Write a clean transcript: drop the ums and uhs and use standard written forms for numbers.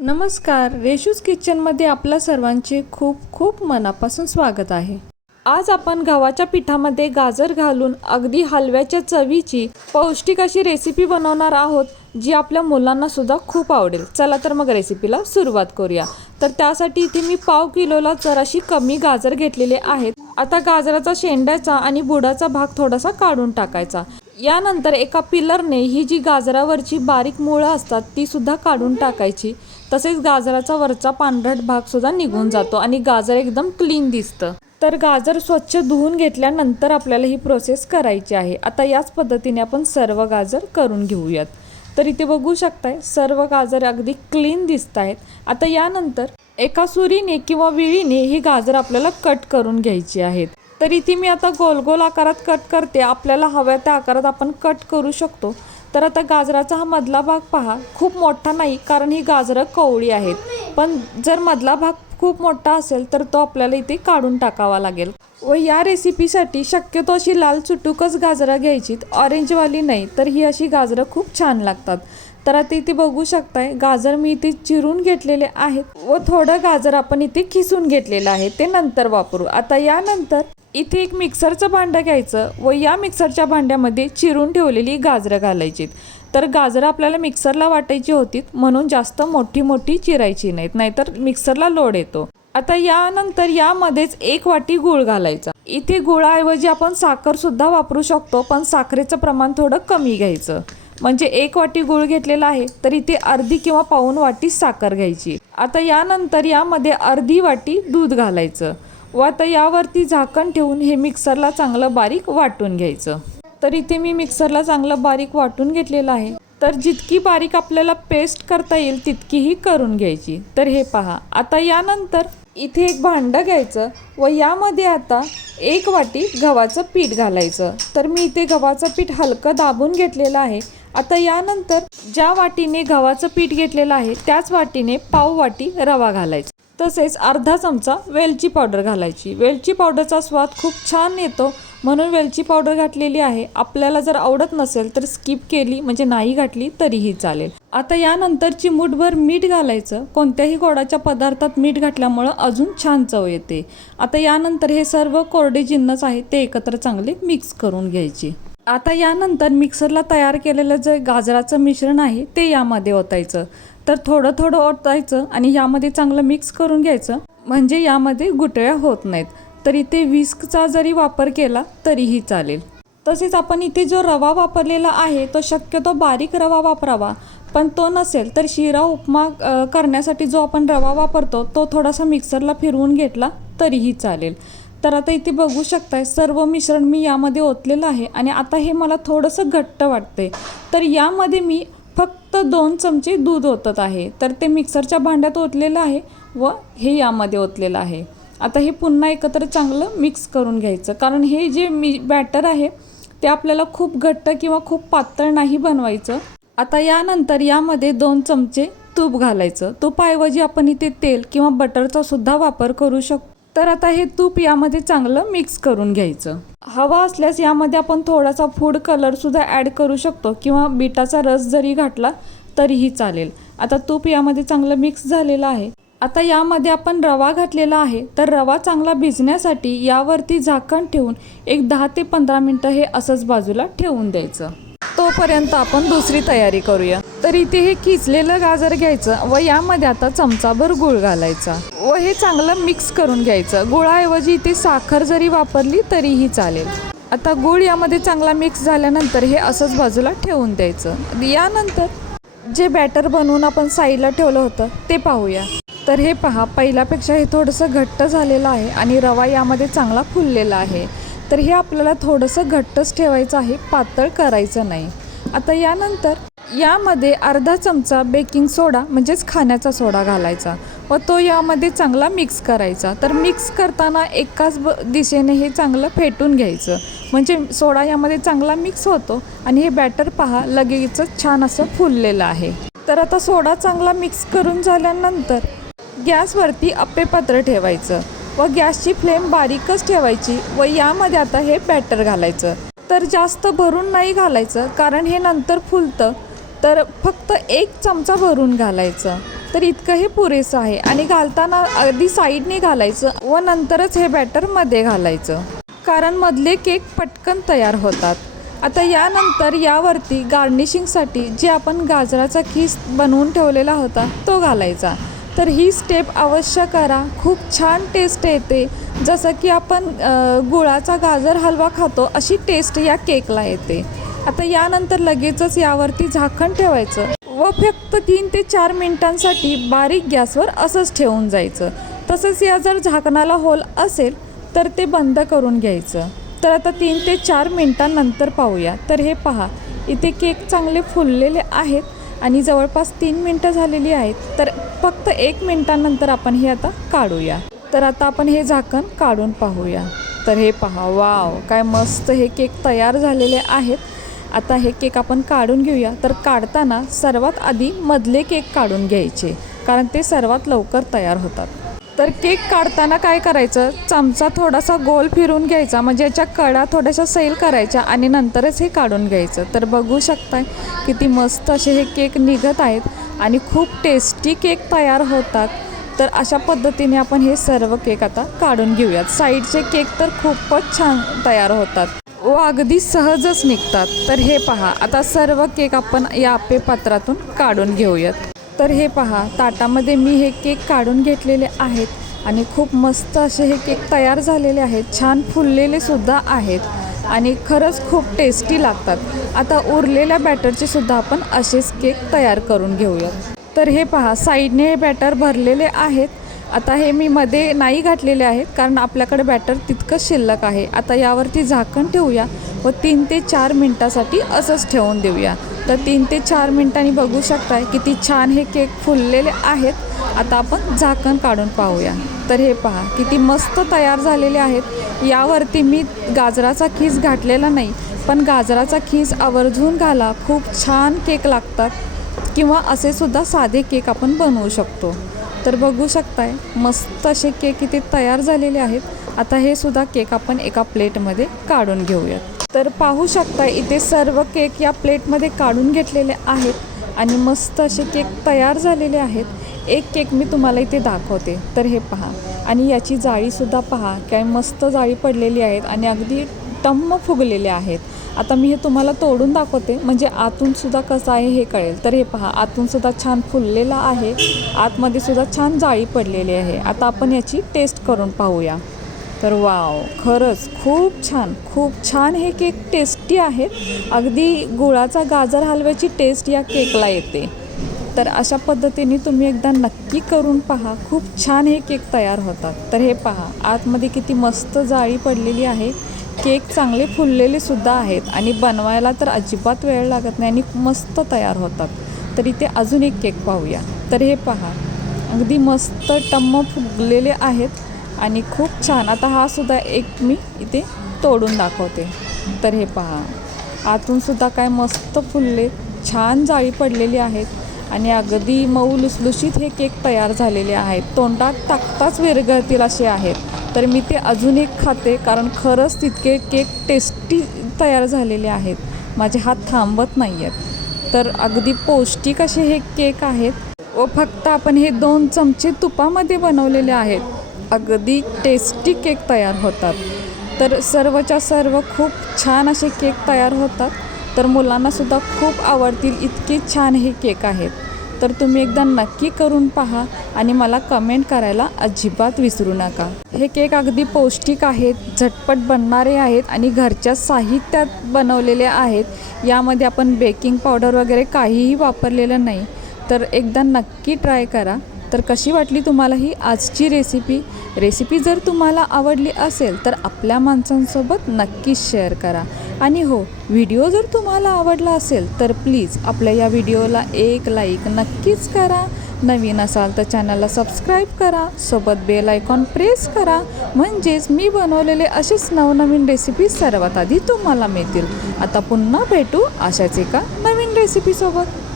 नमस्कार, रेशूज किचनमध्ये आपल्या सर्वांचे खूप खूप मनापासून स्वागत आहे। आज आपण गव्हाच्या पिठामध्ये गाजर घालून अगदी हलव्याच्या चवीची पौष्टिक अशी रेसिपी बनवणार आहोत, जी आपल्या मुलांना सुद्धा खूप आवडेल। चला तर मग रेसिपीला सुरुवात करूया। तर त्यासाठी इथे मी पाव किलोला जराशी कमी गाजर घेतलेले आहेत। आता गाजराचा शेंड्याचा आणि बुडाचा भाग थोडासा काढून टाकायचा। यानंतर एका पिलरने ही जी गाजरावरची बारीक मुळं असतात ती सुद्धा काढून टाकायची। तसेच गाजराचा वरचा पांढरट भाग सुद्धा निघून जातो आणि गाजर एकदम क्लीन दिसतं। तर गाजर स्वच्छ धुवून घेतल्यानंतर आपल्याला ही प्रोसेस करायची आहे। आता याच पद्धतीने आपण सर्व गाजर करून घेऊयात। तर इथे बघू शकताय सर्व गाजर अगदी क्लीन दिसत आहेत। आता यानंतर एका सुरीने किंवा विळीने ही गाजर आपल्याला कट करून घ्यायची आहेत। तर इथे मी आता गोल गोल आकारात कट करते। आपल्याला हव्या त्या आकारात आपण कट करू शकतो। तर आता गाजराचा हा मधला भाग पहा, खूप मोठा नाही कारण ही गाजरं कवळी आहेत, पण जर मधला भाग खूप मोठा असेल तर तो आपल्याला इथे काढून टाकावा लागेल। व या रेसिपीसाठी शक्यतो अशी लाल चुटुकच गाजरं घ्यायची, ऑरेंजवाली नाही, तर ही अशी गाजरं खूप छान लागतात। तर आता इथे बघू शकताय गाजर मी इथे चिरून घेतलेले आहेत व थोडं गाजर आपण इथे खिसून घेतलेलं आहे, ते नंतर वापरू। आता यानंतर इथे एक मिक्सरचं भांडं घ्यायचं व या मिक्सरच्या भांड्यामध्ये चिरून ठेवलेली गाजरं घालायची। तर गाजरं आपल्याला मिक्सरला वाटायची होती, म्हणून जास्त मोठी मोठी चिरायची नाहीत, नाहीतर मिक्सरला लोड येतो। आता यानंतर यामध्येच एक वाटी गूळ घालायचा। इथे गुळाऐवजी आपण साखर सुद्धा वापरू शकतो, पण साखरेचं प्रमाण थोडं कमी घ्यायचं। म्हणजे एक वाटी गूळ घेतलेला आहे तर इथे अर्धी किंवा पाऊण वाटी साखर घ्यायची। आता यानंतर यामध्ये अर्धी वाटी दूध घालायचं व आता यावरती झाकण ठेवून हे मिक्सरला चांगलं बारीक वाटून घ्यायचं। तर इथे मी मिक्सरला चांगलं बारीक वाटून घेतलेलं आहे। तर जितकी बारीक आपल्याला पेस्ट करता येईल तितकीही करून घ्यायची। तर हे पहा, आता यानंतर इथे एक भांडं घ्यायचं व यामध्ये आता एक वाटी गव्हाचं पीठ घालायचं। तर मी इथे गव्हाचं पीठ हलकं दाबून घेतलेलं आहे। आता यानंतर ज्या वाटीने गव्हाचं पीठ घेतलेलं आहे त्याच वाटीने पाव वाटी रवा घालायचा। तसेच अर्धा चमचा वेलची पावडर घालायची। वेलची पावडरचा स्वाद खूप छान येतो, म्हणून वेलची पावडर घातलेली आहे। आपल्याला जर आवडत नसेल तर स्किप केली, म्हणजे नाही घातली तरीही चालेल। आता यानंतर चिमूटभर मीठ घालायचं। कोणत्याही गोडाच्या पदार्थात मीठ घातल्यामुळं अजून छान चव येते। आता यानंतर हे सर्व कोरडे जिन्नस आहेत ते एकत्र चांगले मिक्स करून घ्यायचे। आता यानंतर मिक्सरला तयार केलेलं जे गाजराचं मिश्रण आहे ते यामध्ये ओतायचं। तर थोडं थोडं ओतायचं आणि यामध्ये चांगलं मिक्स करून घ्यायचं, म्हणजे यामध्ये गुठळ्या होत नाहीत। तर इथे विस्कचा जरी वापर केला तरीही चालेल। तसेच आपण इथे जो रवा वापरलेला आहे तो शक्यतो बारीक रवा वापरावा, पण तो नसेल तर शिरा उपमा करण्यासाठी जो आपण रवा वापरतो तो थोडासा मिक्सरला फिरवून घेतला तरीही चालेल। तर आता इथे बघू शकताय सर्व मिश्रण मी यामध्ये ओतलेलं आहे आणि आता हे मला थोडंसं घट्ट वाटते। तर यामध्ये मी फक्त 2 चमचे दूध ओतत आहे। तर ते मिक्सरच्या भांड्यात ओतलेलं आहे व हे यामध्ये ओतलेलं आहे। आता हे पुन्हा एकत्र चांगलं मिक्स करून घ्यायचं, कारण हे जे बॅटर आहे ते आपल्याला खूप घट्ट किंवा खूप पातळ नाही बनवायचं। आता यानंतर यामध्ये 2 चमचे तूप घालायचं। तुपाऐवजी आपण इथे तेल किंवा बटरचा सुद्धा वापर करू शकतो। तर आता हे तूप यामध्ये चांगलं मिक्स करून घ्यायचं। हवा असल्यास यामध्ये आपण थोडासा फूड कलर सुद्धा ॲड करू शकतो किंवा बीटाचा रस जरी घातला तरीही चालेल। आता तूप यामध्ये चांगलं मिक्स झालेलं आहे। आता यामध्ये आपण रवा घातलेला आहे, तर रवा चांगला भिजण्यासाठी यावरती झाकण ठेवून एक 10 ते 15 मिनिटं हे असंच बाजूला ठेवून द्यायचं। तोपर्यंत आपण दुसरी तयारी करूया। तर इथे हे किसलेलं गाजर घ्यायचं व यामध्ये आता चमचाभर गूळ घालायचा व हे चांगलं मिक्स करून घ्यायचं। गुळाऐवजी इथे साखर जरी वापरली तरीही चालेल। आता गूळ यामध्ये चांगला मिक्स झाल्यानंतर हे असंच बाजूला ठेवून द्यायचं। यानंतर जे बॅटर बनवून आपण साईडला ठेवलं होतं ते पाहूया। तर हे पहा, पहिल्यापेक्षा हे थोडंसं घट्ट झालेलं आहे आणि रवा यामध्ये चांगला फुललेला आहे। तर हे आपल्याला थोडंसं घट्टच ठेवायचं आहे, पातळ करायचं नाही। आता यानंतर यामध्ये अर्धा चमचा बेकिंग सोडा म्हणजेच खाण्याचा सोडा घालायचा व तो यामध्ये चांगला मिक्स करायचा। तर मिक्स करताना एकाच दिशेने हे चांगलं फेटून घ्यायचं, म्हणजे सोडा यामध्ये चांगला मिक्स होतो आणि हे बॅटर पहा लगेच छान असं फुललेलं आहे। तर आता सोडा चांगला मिक्स करून झाल्यानंतर गॅसवरती अप्पेपात्र ठेवायचं व गॅसची फ्लेम बारीकच ठेवायची व यामध्ये आता हे बॅटर घालायचं। तर जास्त भरून नाही घालायचं, कारण हे नंतर फुलतं। तर फक्त 1 चमचा भरून घालायचं तर इतकं हे पुरेसं आहे. आणि घालताना अगदी साईडने घालायचं व नंतरच हे बॅटर मध्ये घालायचं, कारण मधले केक पटकन तयार होतात. आता यानंतर यावरती गार्निशिंगसाठी जे आपण गाजराचा खीस बनवून ठेवलेला होता तो घालायचा. तर ही स्टेप अवश्य करा, खूप छान टेस्ट येते. जसं की आपण गुळाचा गाजर हलवा खातो अशी टेस्ट या केकला येते. आता यानंतर लगेचच यावरती झाकण ठेवायचं व फक्त 3 ते 4 मिनिटांसाठी बारीक गॅसवर असंच ठेवून जायचं. तसंच या जर झाकणाला होल असेल तर ते बंद करून घ्यायचं. तर आता 3 ते 4 मिनिटांनंतर पाहूया. तर हे पहा, इथे केक चांगले फुललेले आहेत आणि जवळपास 3 मिनटं झालेली आहेत. तर फक्त 1 मिनिटानंतर आपण हे आता काढूया. तर आता आपण हे झाकण काढून पाहूया. तर हे पहा, वाव, काय मस्त हे केक तयार झालेले आहेत. आता हे केक आपण काढून घेऊया. तर काढताना सर्वात आधी मधले केक काढून घ्यायचे, कारण ते सर्वात लवकर तयार होतात. तर केक काढताना काय करायचं, चमचा थोडासा गोल फिरून घ्यायचा, म्हणजे याच्या कडा थोड्याशा सैल करायच्या आणि नंतरच हे काढून घ्यायचं. तर बघू शकताय किती मस्त असे हे केक निघत आहेत आणि खूप टेस्टी केक तयार होतात. तर अशा पद्धतीने आपण हे सर्व केक आता काढून घेऊयात. साईडचे केक तर खूपच छान तयार होतात व अगदी सहजच निघतात. तर हे पहा, आता सर्व केक आपण या आप्पे पात्रातून काढून घेऊयात. तर हे पहा, ताटामध्ये मी हे केक काढून घेतलेले आहेत आणि खूप मस्त असे हे केक तयार झालेले आहेत. छान फुललेले सुद्धा आहेत आणि खरंच खूप टेस्टी लागतात. आता उरलेल्या बॅटरचे सुद्धा आपण असेच केक तयार करून घेऊयात. तर हे पहा, साईडने हे बॅटर भरलेले आहेत. आता हे मी मध्ये नाही घातलेले आहेत, कारण आपल्याकडे बॅटर तितकं शिल्लक आहे. आता यावरती झाकण ठेवूया व 3 ते 4 मिनटासाठी असंच ठेवून देऊया. तर 3 ते 4 मिनटांनी बघू शकताय किती छान हे केक फुललेले आहेत. आता आपण झाकण काढून पाहूया. तर हे पहा, किती मस्त तयार झालेले आहेत. यावरती मी गाजराचा खीस घातलेला नाही, पण गाजराचा खीस आवर्जून घाला, खूप छान केक लागतात. किंवा असे सुद्धा साधे केक आपण बनवू शकतो. तर बघू शकताय मस्त असे केक इथे तयार झालेले आहेत. आता हे सुद्धा केक आपण एका प्लेटमध्ये काढून घेऊयात. तर पाहू शकताय इथे सर्व केक या प्लेटमध्ये काढून घेतलेले आहेत आणि मस्त असे केक तयार झालेले आहेत. एक केक मी तुम्हाला इथे दाखवते. तर हे पहा, आणि याची जाळीसुद्धा पहा, काय मस्त जाळी पडलेली आहेत आणि अगदी टम्म फुगलेले आहेत. आता मी हे तुम्हाला तोडून दाखवते, म्हणजे आतूनसुद्धा कसं आहे हे कळेल. तर हे पहा, आतूनसुद्धा छान फुललेला आहे, आतमध्ये सुद्धा छान जाळी पडलेली आहे. आता आपण याची टेस्ट करून पाहूया. तर वाव, खरंच खूप छान हे केक टेस्टी आहेत. अगदी गुळाचा गाजर हलव्याची टेस्ट या केकला येते. तर अशा पद्धतीने तुम्ही एकदा नक्की करून पहा, खूप छान हे केक तयार होतात. तर हे पहा, आतमध्ये किती मस्त जाळी पडलेली आहे. केक चांगले फुललेले सुद्धा आहेत आणि बनवायला तर अजिबात वेळ लागत नाही आणि मस्त तयार होतात. तर इथे अजून एक केक पाहूया. तर हे पहा, अगदी मस्त टम्म फुगलेले आहेत आणि खूप छान. आता हा सुद्धा एक मी इथे तोडून दाखवते. तर हे पहा, आतूनसुद्धा काय मस्त फुलले, छान जाळी पडलेली आहेत आणि अगदी मऊ लुसलुशीत हे केक तयार झालेले आहेत. तोंडात टाकताच विरघळतील असे आहेत. तर मी ते अजून एक खाते, कारण खरंच तितके केक टेस्टी तयार झालेले आहेत. माझे हात थांबत नाही आहेत. तर अगदी पौष्टिक असे हे केक आहेत व फक्त आपण हे 2 चमचे तुपामध्ये बनवलेले आहेत. अगदी टेस्टी केक तयार होतात. तर सर्वच्या सर्व खूप छान असे केक तयार होतात. तर मुलांनासुद्धा खूप आवडतील इतके छान हे केक आहेत. तर तुम्ही एकदा नक्की करून पहा आणि मला कमेंट करायला अजिबात विसरू नका. हे केक अगदी पौष्टिक आहेत, झटपट बनणारे आहेत आणि घरच्या साहित्यात बनवलेले आहेत. यामध्ये आपण बेकिंग पावडर वगैरे काहीही वापरलेलं नाही. तर एकदा नक्की ट्राय करा. तर कशी वाटली तुम्हाला ही आजची रेसिपी जर तुम्हाला आवडली असेल तर आपल्या माणसांसोबत नक्कीच शेअर करा. आणि हो, व्हिडिओ जर तुम्हाला आवडला असेल तर प्लीज आपल्या या व्हिडिओला एक लाईक नक्कीच करा. नवीन असाल तर चॅनलला सबस्क्राईब करा, सोबत बेल आयकॉन प्रेस करा, म्हणजेच मी बनवलेले असेच नवनवीन रेसिपी सर्वात आधी तुम्हाला मिळतील. आता पुन्हा भेटू अशाच एका नवीन रेसिपीसोबत.